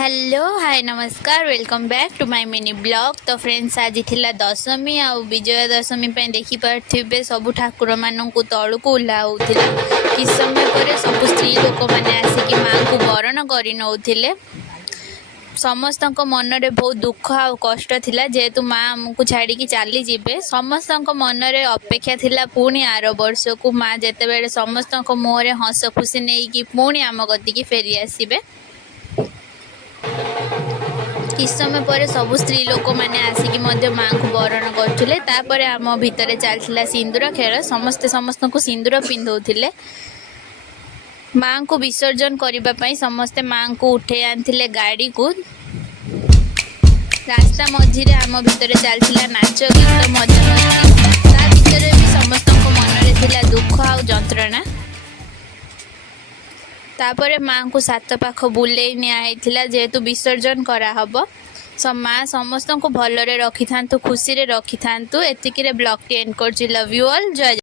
Hello hi नमस्कार welcome back to my mini blog. तो friends आज थिला दशमी आ विजय दशमी देखी पारे सबू ठाकुर मान तलू को ओह्लाऊला कि समय पर सब स्त्री लोक मैंने आसिक माँ को बरण कर नौले। समस्त मन में बहुत दुख आ कष्ट थिला जेहेतु माँ आमको छाड़ी चली जीवे। समस्त मन में अपेक्षा थिला पुणी आर वर्ष को माँ जिते समस्त मुहर हस खुशी नहीं कि पुणी आम गति फेरी आसबे। कि समय पर सब स्त्री लोक मैंने आसिक माँ को बरण करते आम भितर चलता सिंदूर खेल। समस्ते समस्त को सिंदूर पिंधौले। माँ को विसर्जन करने समस्ते माँ को उठे आनी गाड़ी को। रास्ता मझीरे आम भितर चलता नाच गीत मजा मस्ती। ता भितर भी समस्त मन में थिला दुख आ जंत्रणा। तापर माँ को सात पाख बुले निया जेहेतु विसर्जन कराहब। माँ समस्त को भलरे रखि था खुशी रखि था। एतिक ब्लॉग टी एंड कर लव यू ऑल। जय।